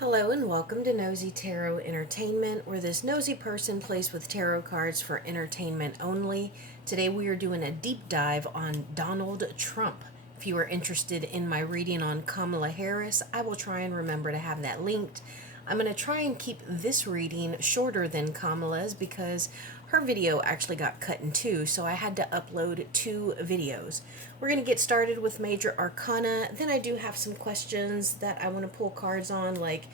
Hello and welcome to Nosy Tarot Entertainment, where this nosy person plays with tarot cards for entertainment only. Today we are doing a deep dive on Donald Trump. If you are interested in my reading on Kamala Harris, I will try and remember to have that linked. I'm going to try and keep this reading shorter than Kamala's because her video actually got cut in two, so I had to upload two videos. We're going to get started with Major Arcana. Then I do have some questions that I want to pull cards on, like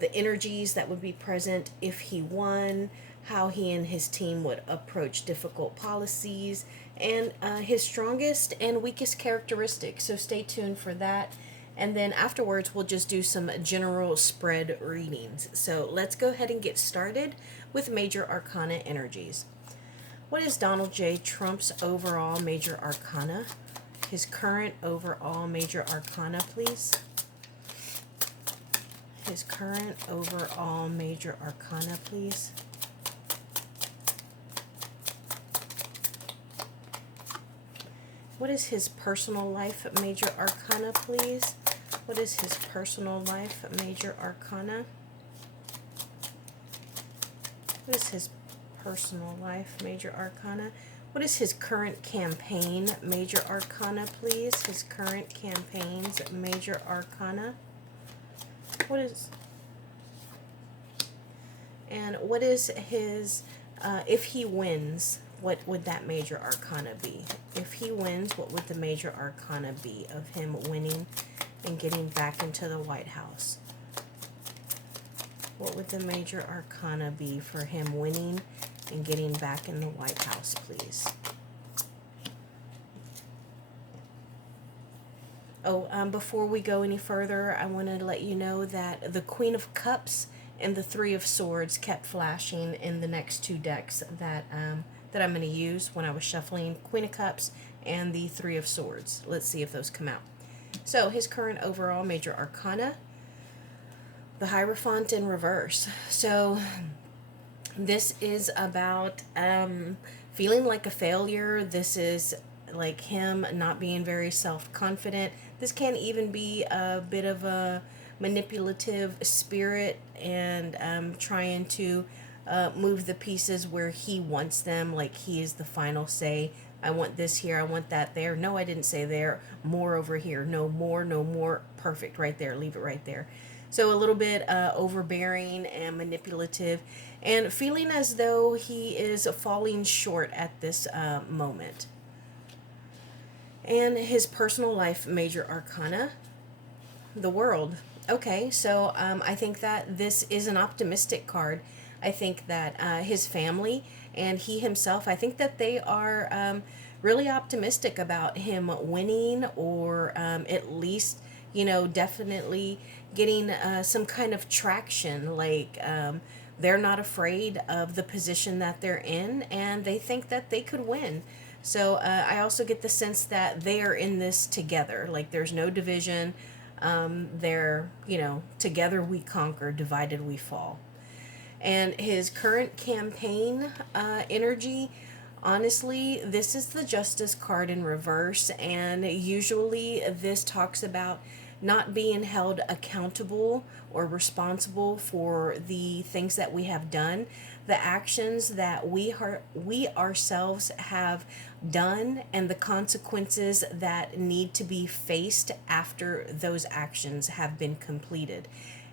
the energies that would be present if he won, how he and his team would approach difficult policies, and his strongest and weakest characteristics. So stay tuned for that. And then afterwards, we'll just do some general spread readings. So let's go ahead and get started with Major Arcana energies. What is Donald J. Trump's overall Major Arcana? His current overall Major Arcana, please. His current overall Major Arcana, please. What is his personal life Major Arcana, please? What is his personal life Major Arcana? What is his personal life Major Arcana? What is his current campaign Major Arcana, please? His current campaign's Major Arcana. What is his, if he wins, what would that Major Arcana be? If he wins, what would the Major Arcana be of him winning and getting back into the White House? What would the Major Arcana be for him winning and getting back in the White House, please? Before we go any further, I want to let you know that the Queen of Cups and the Three of Swords kept flashing in the next two decks that I'm going to use when I was shuffling. Queen of Cups and the Three of Swords. Let's see if those come out. So his current overall Major Arcana, the Hierophant in reverse. So this is about feeling like a failure. This is like him not being very self-confident. This can even be a bit of a manipulative spirit and trying to move the pieces where he wants them, like he is the final say. I want this here, I want that there. No, I didn't say there. More over here. No more, no more. Perfect, right there. Leave it right there. So a little bit overbearing and manipulative, and feeling as though he is falling short at this moment. And his personal life Major Arcana, the World. Okay, so I think that this is an optimistic card. I think that his family and he himself, I think that they are really optimistic about him winning, or at least, definitely getting some kind of traction. Like they're not afraid of the position that they're in, and they think that they could win. So I also get the sense that they are in this together. Like there's no division. They're, together we conquer, divided we fall. And his current campaign energy, honestly, this is the Justice card in reverse. And usually this talks about not being held accountable or responsible for the things that we have done, the actions that we ourselves have done, and the consequences that need to be faced after those actions have been completed.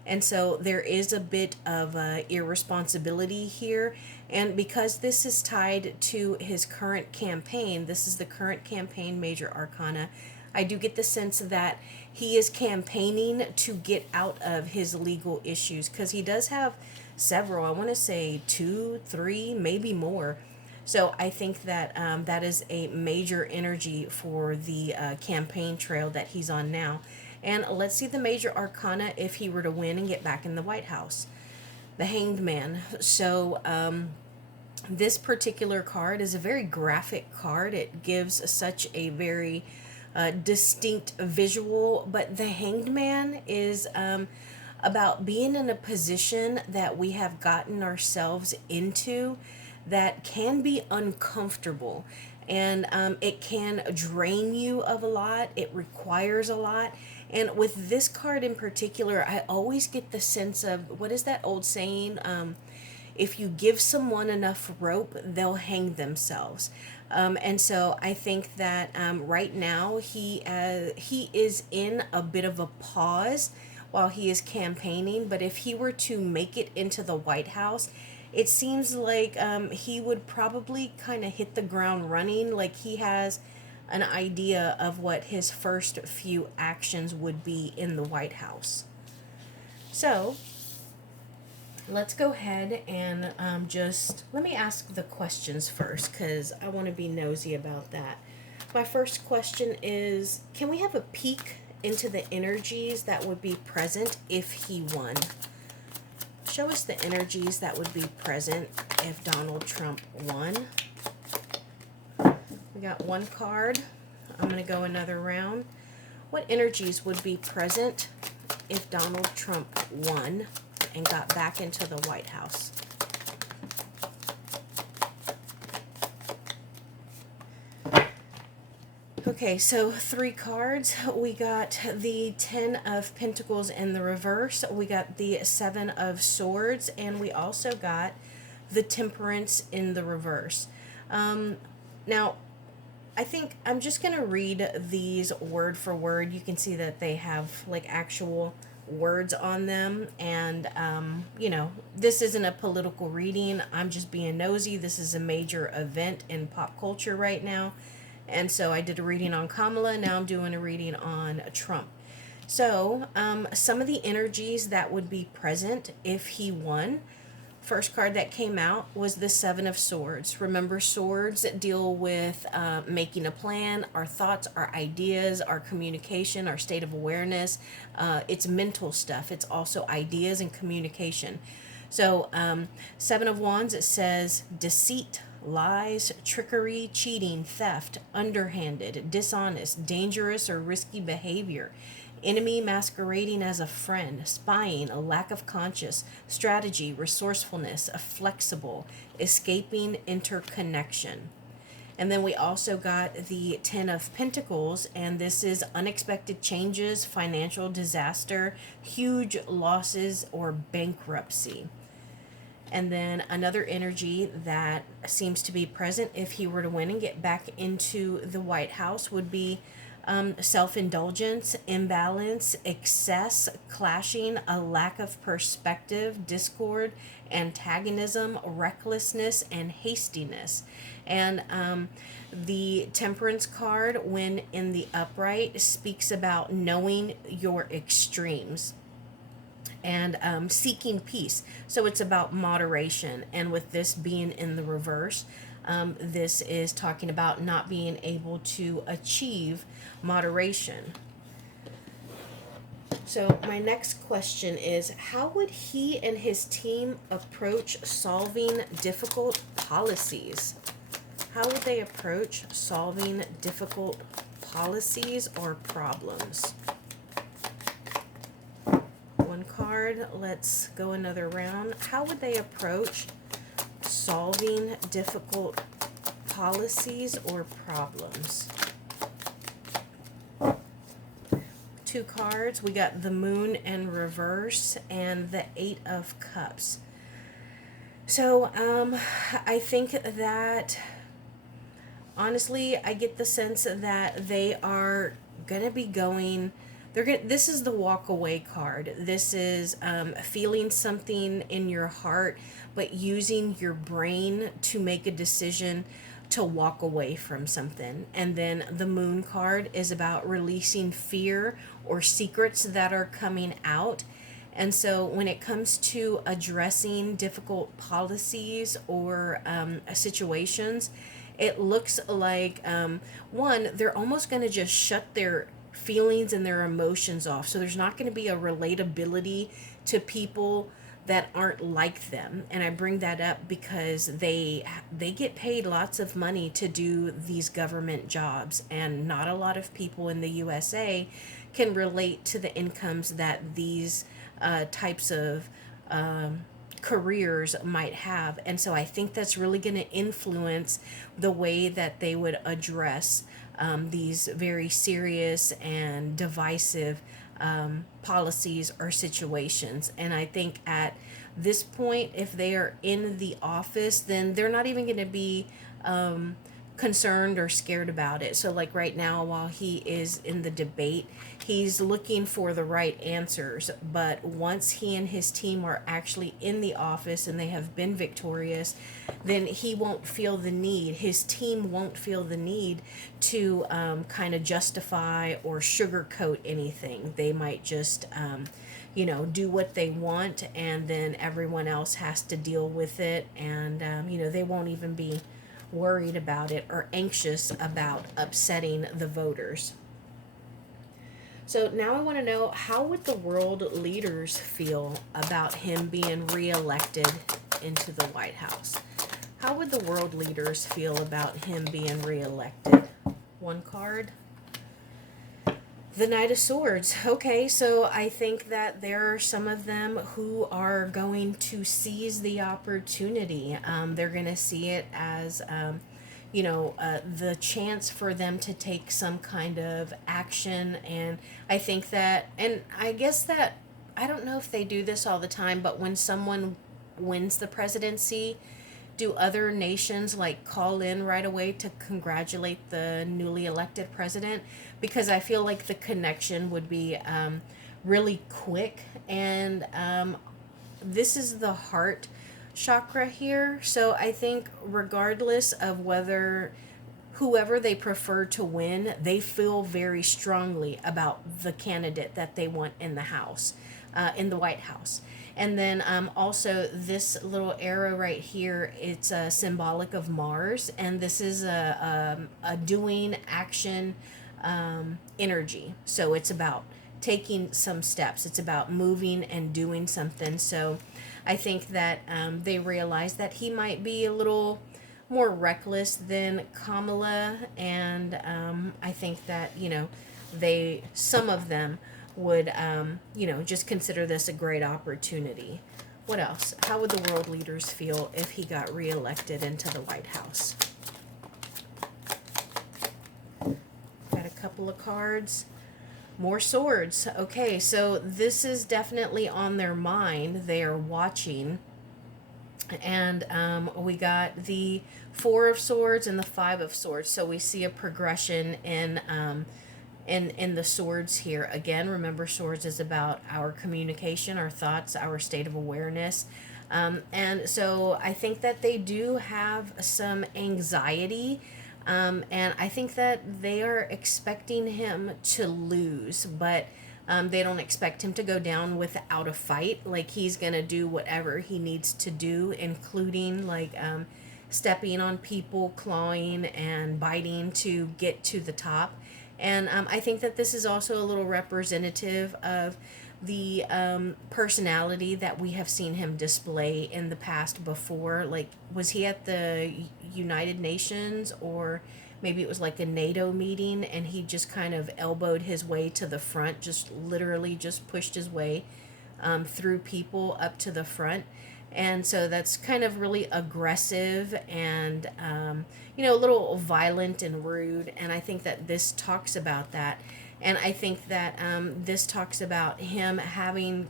And so there is a bit of irresponsibility here. And because this is tied to his current campaign, this is the current campaign Major Arcana, I do get the sense that he is campaigning to get out of his legal issues, because he does have several, I want to say 2, 3, maybe more. So I think that that is a major energy for the campaign trail that he's on now. And let's see the Major Arcana if he were to win and get back in the White House. The Hanged Man. So this particular card is a very graphic card. It gives such a very distinct visual, but the Hanged Man is about being in a position that we have gotten ourselves into that can be uncomfortable, and it can drain you of a lot. It requires a lot, And with this card in particular, I always get the sense of, what is that old saying? If you give someone enough rope, they'll hang themselves. And so I think that right now he is in a bit of a pause while he is campaigning. But if he were to make it into the White House, it seems like he would probably kind of hit the ground running. Like he has an idea of what his first few actions would be in the White House. So let's go ahead and just let me ask the questions first because I want to be nosy about that. My first question is, can we have a peek into the energies that would be present if he won? Show us the energies that would be present if Donald Trump won. We got one card. I'm going to go another round. What energies would be present if Donald Trump won and got back into the White House? Okay, so 3 cards. We got the 10 of Pentacles in the reverse. We got the 7 of Swords. And we also got the Temperance in the reverse. Now, I think I'm just going to read these word for word. You can see that they have like actual words on them. And, this isn't a political reading. I'm just being nosy. This is a major event in pop culture right now. And so I did a reading on Kamala. Now I'm doing a reading on Trump. So some of the energies that would be present if he won. First card that came out was the 7 of Swords. Remember, swords deal with making a plan, our thoughts, our ideas, our communication, our state of awareness. It's mental stuff. It's also ideas and communication. So 7 of Wands, it says deceit, lies, trickery, cheating, theft, underhanded, dishonest, dangerous or risky behavior, enemy masquerading as a friend, spying, a lack of conscious, strategy, resourcefulness, a flexible, escaping, interconnection. And then we also got the 10 of Pentacles, and this is unexpected changes, financial disaster, huge losses, or bankruptcy. And then another energy that seems to be present if he were to win and get back into the White House would be self-indulgence, imbalance, excess, clashing, a lack of perspective, discord, antagonism, recklessness, and hastiness. And the Temperance card, when in the upright, speaks about knowing your extremes and seeking peace. So it's about moderation. And with this being in the reverse, this is talking about not being able to achieve moderation. So my next question is, how would he and his team approach solving difficult policies? How would they approach solving difficult policies or problems? One card. Let's go another round. How would they approach solving difficult policies or problems? 2 cards. We got the Moon in reverse and the 8 of Cups. So I think that honestly, I get the sense that they are gonna be going. This is the walk away card. This is feeling something in your heart, but using your brain to make a decision to walk away from something. And then the Moon card is about releasing fear or secrets that are coming out. And so when it comes to addressing difficult policies or situations, it looks like, one, they're almost going to just shut their feelings and their emotions off. So there's not going to be a relatability to people that aren't like them. And I bring that up because they get paid lots of money to do these government jobs, and not a lot of people in the USA can relate to the incomes that these types of careers might have. And so I think that's really going to influence the way that they would address these very serious and divisive policies or situations. And I think at this point, if they are in the office, then they're not even going to be concerned or scared about it. So, like right now, while he is in the debate, he's looking for the right answers. But once he and his team are actually in the office and they have been victorious, then he won't feel the need, his team won't feel the need to kind of justify or sugarcoat anything. They might just, do what they want, and then everyone else has to deal with it. And, they won't even be worried about it or anxious about upsetting the voters. So now I want to know, how would the world leaders feel about him being reelected into the White House? How would the world leaders feel about him being reelected? One card. The Knight of Swords. Okay, so I think that there are some of them who are going to seize the opportunity. They're going to see it as, the chance for them to take some kind of action. And I think that, and I guess that, I don't know if they do this all the time, but when someone wins the presidency, do other nations like call in right away to congratulate the newly elected president? Because I feel like the connection would be really quick. And this is the heart chakra here. So I think regardless of whether whoever they prefer to win, they feel very strongly about the candidate that they want in the House, in the White House. And then also this little arrow right here, it's symbolic of Mars, and this is a doing action energy. So it's about taking some steps. It's about moving and doing something. So I think that they realize that he might be a little more reckless than Kamala, and I think that some of them would just consider this a great opportunity. What else? How would the world leaders feel if he got reelected into the White House? Got a couple of cards. More swords. Okay, so this is definitely on their mind. They are watching. And we got the Four of Swords and the Five of Swords. So we see a progression in the swords here. Again, remember, swords is about our communication, our thoughts, our state of awareness. And so I think that they do have some anxiety. And I think that they are expecting him to lose, but they don't expect him to go down without a fight. Like, he's going to do whatever he needs to do, including stepping on people, clawing and biting to get to the top. And I think that this is also a little representative of the personality that we have seen him display in the past before. Like, was he at the United Nations, or maybe it was like a NATO meeting, and he just kind of elbowed his way to the front, just literally just pushed his way through people up to the front. And so that's kind of really aggressive and, a little violent and rude. And I think that this talks about that. And I think that this talks about him having,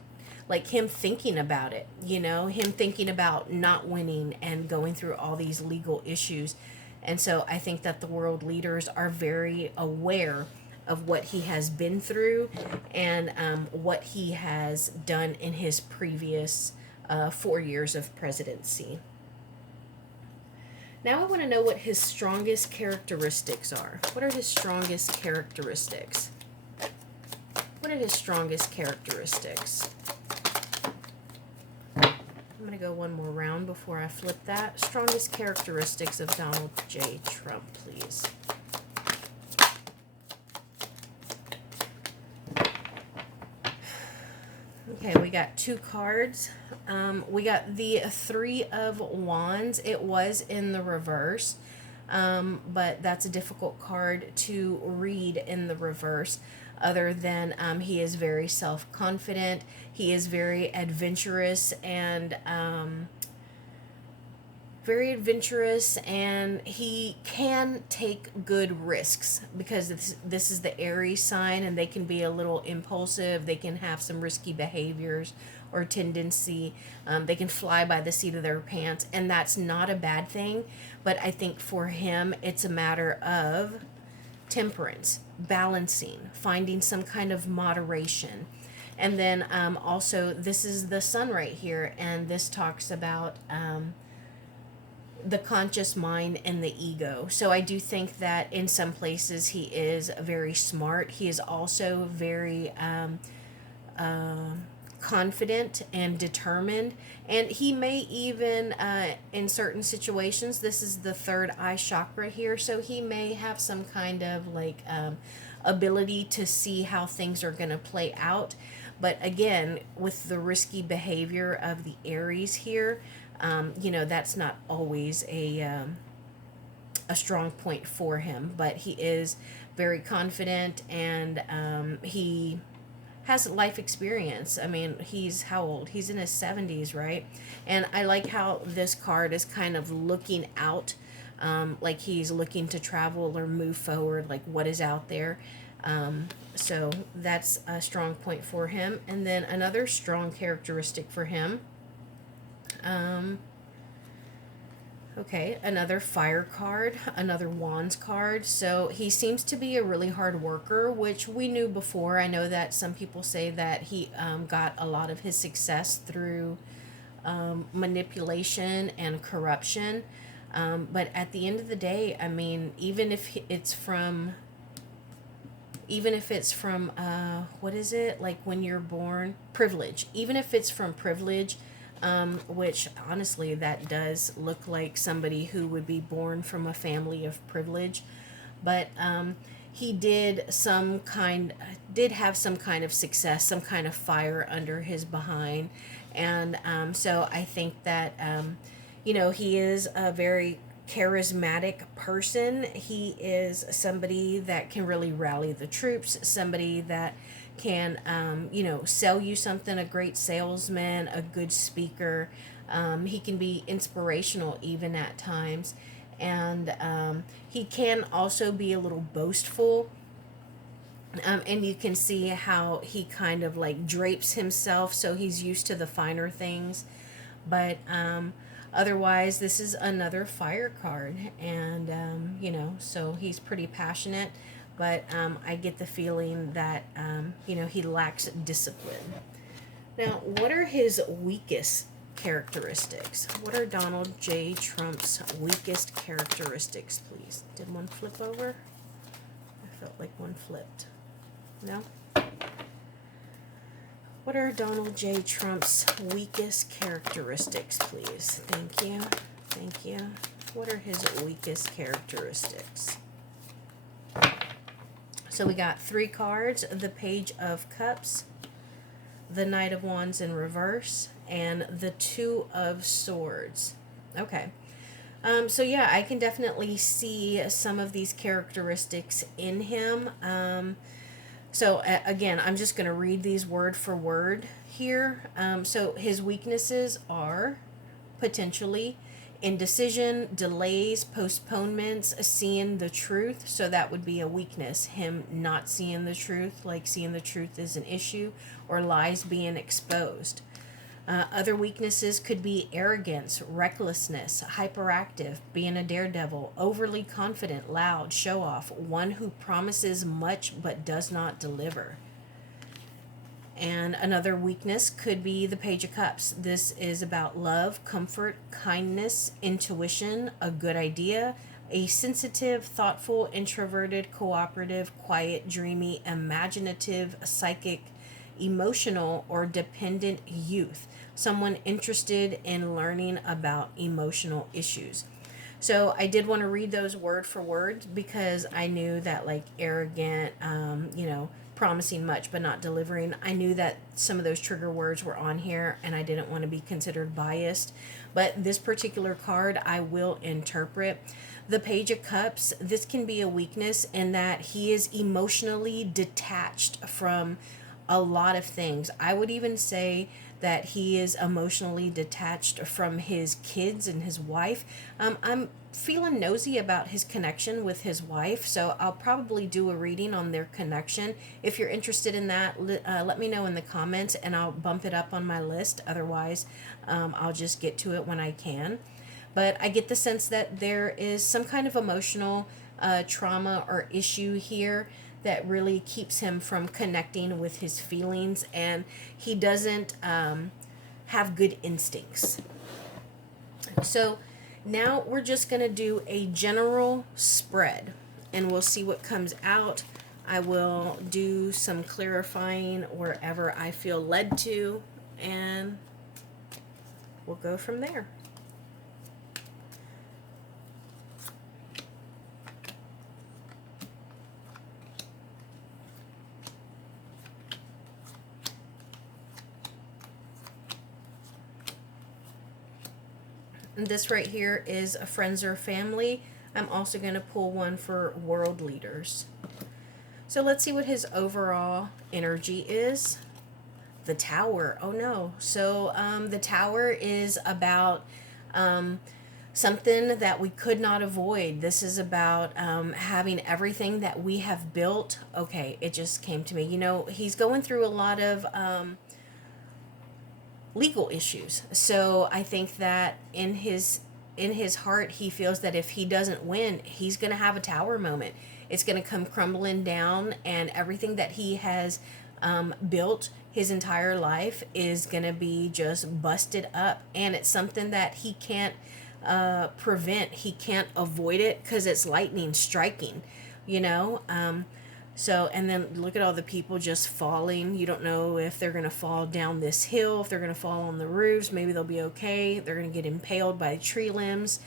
like, him thinking about it, him thinking about not winning and going through all these legal issues. And so I think that the world leaders are very aware of what he has been through and what he has done in his previous 4 years of presidency. Now I want to know what his strongest characteristics are. What are his strongest characteristics? What are his strongest characteristics? I'm going to go one more round before I flip that. Strongest characteristics of Donald J. Trump, please. Okay, we got two cards. We got the Three of Wands. It was in the reverse, but that's a difficult card to read in the reverse. Other than he is very self-confident, he is very adventurous and very adventurous, and he can take good risks because this is the Aries sign, and they can be a little impulsive. They can have some risky behaviors or tendency. They can fly by the seat of their pants, and that's not a bad thing. But I think for him, it's a matter of temperance, balancing, finding some kind of moderation. And then also, this is the sun right here, and this talks about the conscious mind and the ego. So I do think that in some places he is very smart. He is also very confident and determined. And he may even, in certain situations, this is the third eye chakra here, so he may have some kind of like ability to see how things are going to play out. But again, with the risky behavior of the Aries here, that's not always a strong point for him. But he is very confident, and he has life experience. I mean, he's how old? He's in his 70s, right? And I like how this card is kind of looking out, like he's looking to travel or move forward, like what is out there. So that's a strong point for him. And then another strong characteristic for him. Okay, another fire card, another wands card. So he seems to be a really hard worker, which we knew before. I know that some people say that he got a lot of his success through manipulation and corruption. But at the end of the day, I mean, even if it's from what is it, like when you're born, privilege, even if it's from privilege, which honestly that does look like somebody who would be born from a family of privilege, but he did have some kind of success, some kind of fire under his behind. And so I think that he is a very charismatic person. He is somebody that can really rally the troops, somebody that can sell you something, a great salesman, a good speaker. He can be inspirational even at times, and he can also be a little boastful. And you can see how he kind of like drapes himself, so he's used to the finer things. But otherwise, this is another fire card, and so he's pretty passionate. But I get the feeling that he lacks discipline. Now, what are his weakest characteristics? What are Donald J. Trump's weakest characteristics, please? Did one flip over? I felt like one flipped. No? What are Donald J. Trump's weakest characteristics, please? Thank you. Thank you. What are his weakest characteristics? So we got 3 cards, the Page of Cups, the Knight of Wands in reverse, and the Two of Swords. Okay. So yeah, I can definitely see some of these characteristics in him. So again, I'm just going to read these word for word here. So his weaknesses are potentially indecision, delays, postponements, seeing the truth. So that would be a weakness, him not seeing the truth, like seeing the truth is an issue, or lies being exposed. Other weaknesses could be arrogance, recklessness, hyperactive, being a daredevil, overly confident, loud, show off, one who promises much but does not deliver. And another weakness could be the Page of Cups. This is about love, comfort, kindness, intuition, a good idea, a sensitive, thoughtful, introverted, cooperative, quiet, dreamy, imaginative, psychic, emotional, or dependent youth. Someone interested in learning about emotional issues. So I did want to read those word for word because I knew that like arrogant, promising much but not delivering. I knew that some of those trigger words were on here and I didn't want to be considered biased. But this particular card I will interpret. The Page of Cups, this can be a weakness in that he is emotionally detached from a lot of things. I would even say that he is emotionally detached from his kids and his wife. I'm feeling nosy about his connection with his wife, so I'll probably do a reading on their connection. If you're interested in that, let me know in the comments and I'll bump it up on my list. Otherwise, I'll just get to it when I can. But I get the sense that there is some kind of emotional trauma or issue here that really keeps him from connecting with his feelings, and he doesn't have good instincts. So now we're just going to do a general spread and we'll see what comes out. I will do some clarifying wherever I feel led to, and we'll go from there. And this right here is a friends or family. I'm also going to pull one for world leaders. So let's see what his overall energy is. The Tower. Oh no. So the Tower is about something that we could not avoid. This is about having everything that we have built. Okay, it just came to me. You know, he's going through a lot of legal issues. So I think that in his heart he feels that if he doesn't win, he's going to have a tower moment. It's going to come crumbling down, and everything that he has built his entire life is going to be just busted up, and it's something that he can't prevent. He can't avoid it because it's lightning striking, you know. So, and then look at all the people just falling. You don't know if they're going to fall down this hill, if they're going to fall on the roofs. Maybe they'll be okay. They're going to get impaled by tree limbs.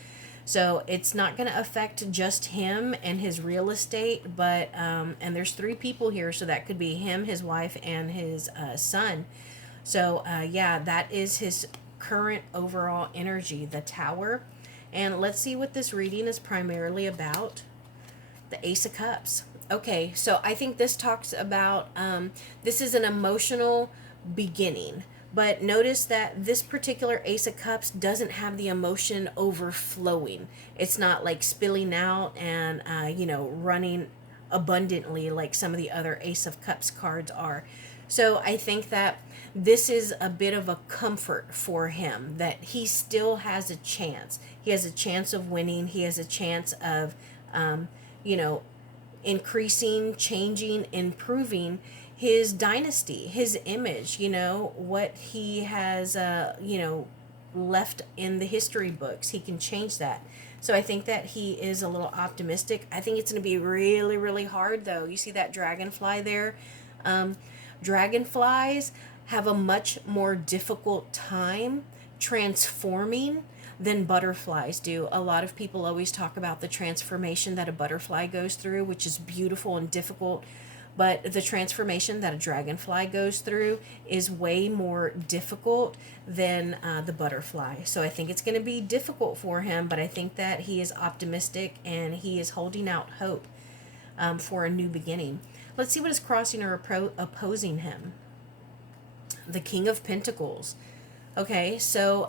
So it's not going to affect just him and his real estate, but, and there's 3 people here, so that could be him, his wife, and his son. So, yeah, that is his current overall energy, the Tower. And let's see what this reading is primarily about. The Ace of Cups. Okay, so I think this talks about, this is an emotional beginning. But notice that this particular Ace of Cups doesn't have the emotion overflowing. It's not like spilling out and, running abundantly like some of the other Ace of Cups cards are. So I think that this is a bit of a comfort for him, that he still has a chance. He has a chance of winning. He has a chance of, increasing, changing, improving his dynasty, his image, what he has, left in the history books. He can change that. So I think that he is a little optimistic. I think it's going to be really, really hard, though. You see that dragonfly there? Dragonflies have a much more difficult time transforming than butterflies do. A lot of people always talk about the transformation that a butterfly goes through, which is beautiful and difficult, but the transformation that a dragonfly goes through is way more difficult than the butterfly. So I think it's going to be difficult for him, but I think that he is optimistic and he is holding out hope for a new beginning. Let's see what is crossing or opposing him. The King of Pentacles. Okay, so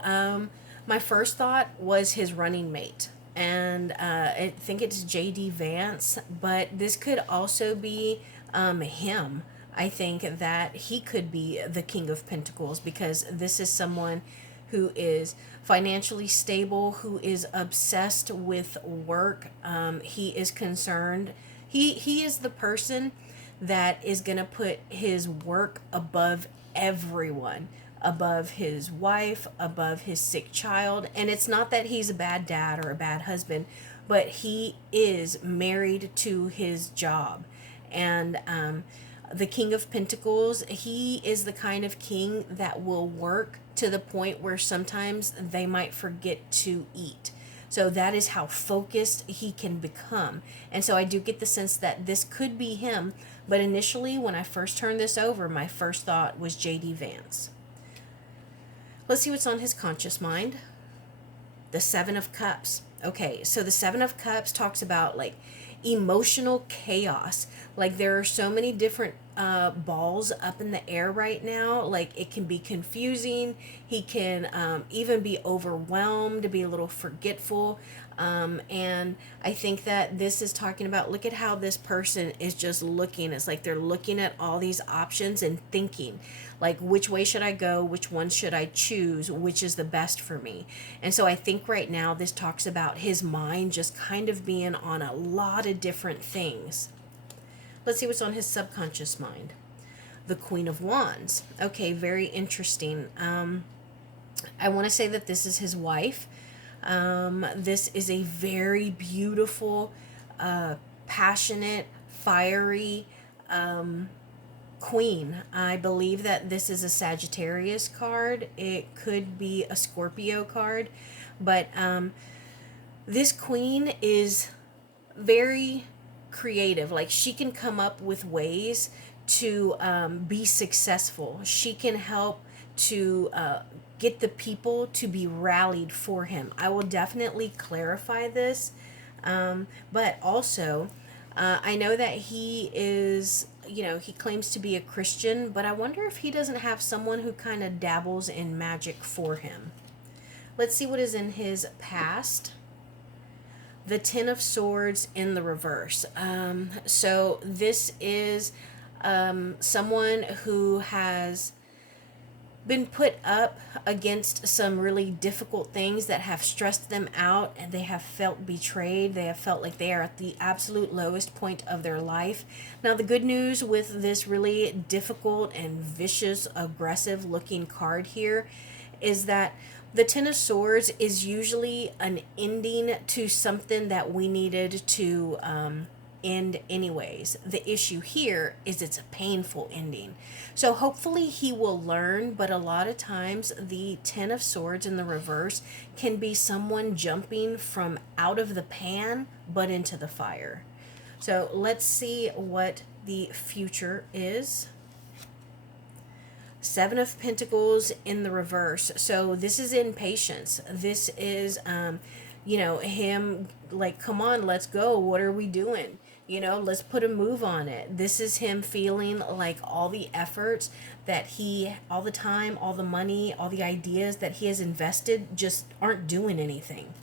my first thought was his running mate, and I think it's J.D. Vance, but this could also be him. I think that he could be the King of Pentacles, because this is someone who is financially stable, who is obsessed with work. He is concerned. He is the person that is going to put his work above everyone, above his wife, above his sick child. And it's not that he's a bad dad or a bad husband, but he is married to his job. And the King of Pentacles, he is the kind of king that will work to the point where sometimes they might forget to eat. So that is how focused he can become. And so I do get the sense that this could be him. But initially, when I first turned this over, my first thought was J.D. Vance. Let's see what's on his conscious mind. The Seven of Cups. Okay, so the Seven of Cups talks about like emotional chaos. Like there are so many different balls up in the air right now. Like, it can be confusing. He can even be overwhelmed, be a little forgetful. And I think that this is talking about, look at how this person is just looking. It's like they're looking at all these options and thinking, like, which way should I go? Which one should I choose? Which is the best for me? And so I think right now this talks about his mind just kind of being on a lot of different things. Let's see what's on his subconscious mind. The Queen of Wands. Okay, very interesting. I want to say that this is his wife. This is a very beautiful, passionate, fiery queen. I believe that this is a Sagittarius card. It could be a Scorpio card. But this queen is very creative. Like, she can come up with ways to be successful. She can help to get the people to be rallied for him. I will definitely clarify this. But also, I know that he is, he claims to be a Christian, but I wonder if he doesn't have someone who kind of dabbles in magic for him. Let's see what is in his past. The Ten of Swords in the reverse. So this is someone who has been put up against some really difficult things that have stressed them out, and they have felt betrayed. They have felt like they are at the absolute lowest point of their life. Now, the good news with this really difficult and vicious, aggressive looking card here is that the Ten of Swords is usually an ending to something that we needed to end anyways. The issue here is it's a painful ending. So hopefully he will learn, but a lot of times the Ten of Swords in the reverse can be someone jumping from out of the pan but into the fire. So let's see what the future is. Seven of Pentacles in the reverse. So this is impatience. This is, him like, come on, let's go. What are we doing? Let's put a move on it. This is him feeling like all the efforts that all the time, all the money, all the ideas that he has invested just aren't doing anything.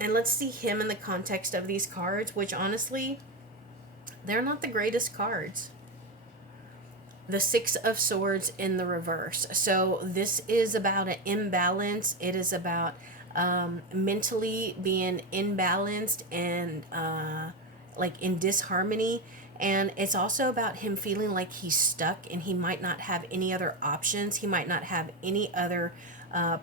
And let's see him in the context of these cards, which honestly, they're not the greatest cards. The Six of Swords in the reverse. So this is about an imbalance. It is about mentally being imbalanced and like in disharmony. And it's also about him feeling like he's stuck and he might not have any other options. He might not have any other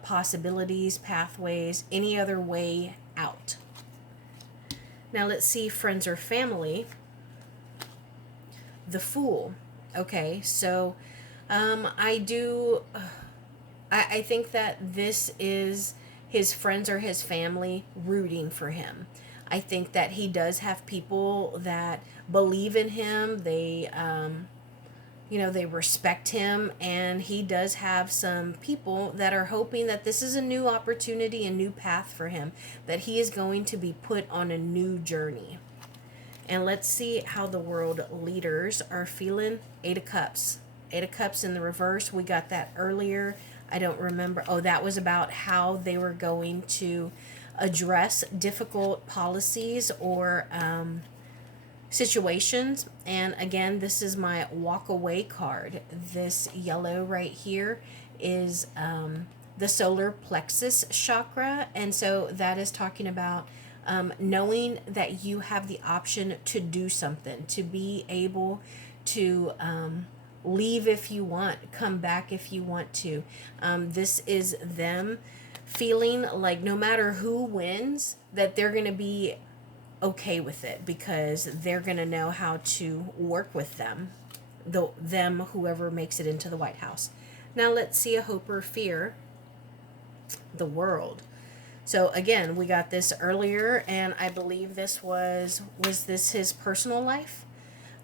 possibilities, pathways, any other way out. Now let's see friends or family. The Fool. Okay, so I think that this is his friends or his family rooting for him. I think that he does have people that believe in him. They, they respect him, and he does have some people that are hoping that this is a new opportunity, a new path for him, that he is going to be put on a new journey. And let's see how the world leaders are feeling. Eight of Cups. Eight of Cups in the reverse. We got that earlier. I don't remember. Oh, that was about how they were going to address difficult policies or situations. And again, this is my walk away card. This yellow right here is the solar plexus chakra. And so that is talking about knowing that you have the option to do something, to be able to leave if you want, come back if you want to. This is them feeling like no matter who wins, that they're going to be okay with it because they're going to know how to work with them, whoever makes it into the White House. Now let's see a hope or fear. The World. So again, we got this earlier, and I believe this was this his personal life?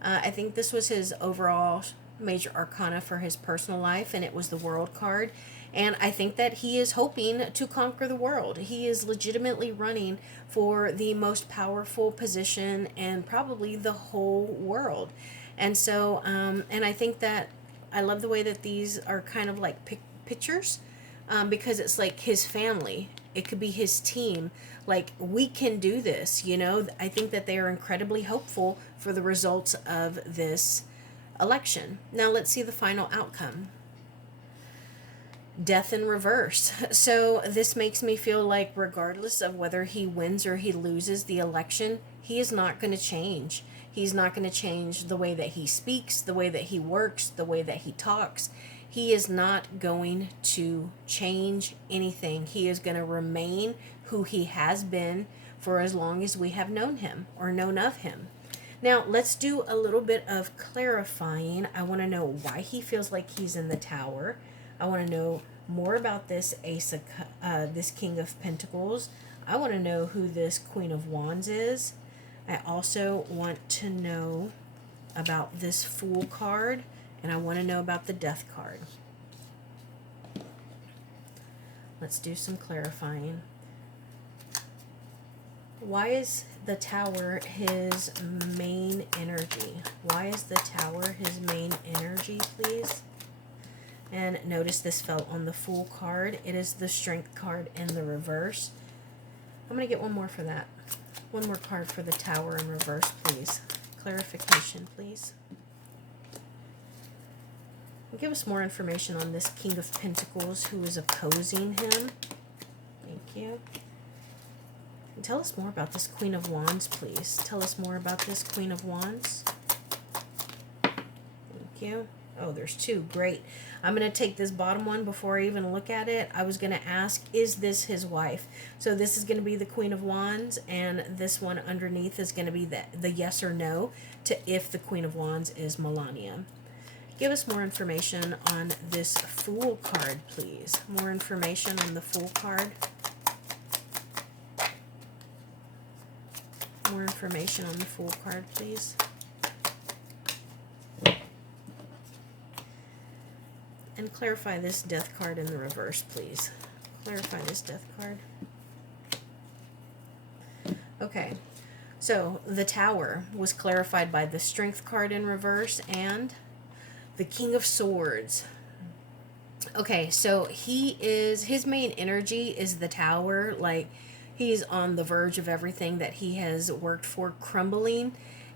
I think this was his overall major arcana for his personal life, and it was the World card. And I think that he is hoping to conquer the world. He is legitimately running for the most powerful position in probably the whole world. And so, and I think that I love the way that these are kind of like pictures, because it's like his family. It could be his team. Like, we can do this, you know? I think that they are incredibly hopeful for the results of this election. Now, let's see the final outcome. Death in reverse. So, this makes me feel like, regardless of whether he wins or he loses the election, he is not going to change. He's not going to change the way that he speaks, the way that he works, the way that he talks. He is not going to change anything. He is going to remain who he has been for as long as we have known him or known of him. Now, let's do a little bit of clarifying. I want to know why he feels like he's in the tower. I want to know more about this this King of Pentacles. I want to know who this Queen of Wands is. I also want to know about this Fool card, and I want to know about the Death card. Let's do some clarifying. Why is the Tower his main energy? Why is the Tower his main energy, please? And notice this fell on the Fool card. It is the Strength card in the reverse. I'm going to get one more for that. One more card for the Tower in reverse, please. Clarification, please. Give us more information on this King of Pentacles who is opposing him. Thank you. And tell us more about this Queen of Wands, please. Tell us more about this Queen of Wands. Thank you. Oh, there's two. Great. I'm going to take this bottom one before I even look at it. I was going to ask, is this his wife? So this is going to be the Queen of Wands, and this one underneath is going to be the yes or no to if the Queen of Wands is Melania. Give us more information on this Fool card, please. More information on the Fool card. More information on the Fool card, please. And clarify this Death card in the reverse, please. Clarify this Death card. Okay, so the Tower was clarified by the Strength card in reverse and the King of Swords. Okay, so his main energy is the Tower. Like, he's on the verge of everything that he has worked for crumbling.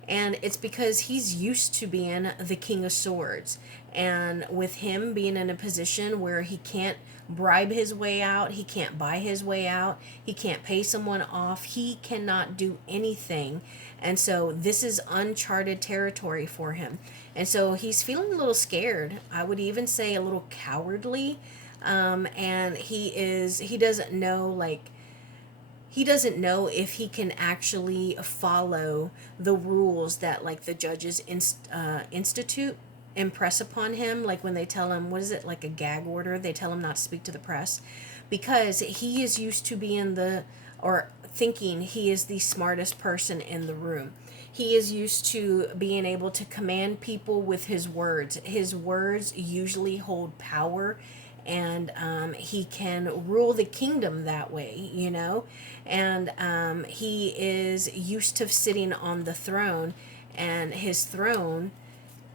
And it's because he's used to being the King of Swords. And with him being in a position where he can't bribe his way out, he can't buy his way out, he can't pay someone off, he cannot do anything. And so this is uncharted territory for him. And so he's feeling a little scared. I would even say a little cowardly. And he doesn't know, like, he doesn't know if he can actually follow the rules that, like, the judges impress upon him. Like, when they tell him, what is it, like a gag order, they tell him not to speak to the press, because he is used to being or thinking he is the smartest person in the room. He is used to being able to command people with his words. His words usually hold power, and he can rule the kingdom that way, you know. And he is used to sitting on the throne, and his throne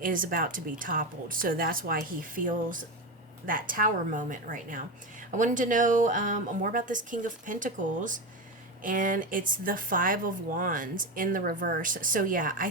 is about to be toppled. So that's why he feels that Tower moment right now. I wanted to know more about this King of Pentacles, and it's the Five of Wands in the reverse. So yeah, I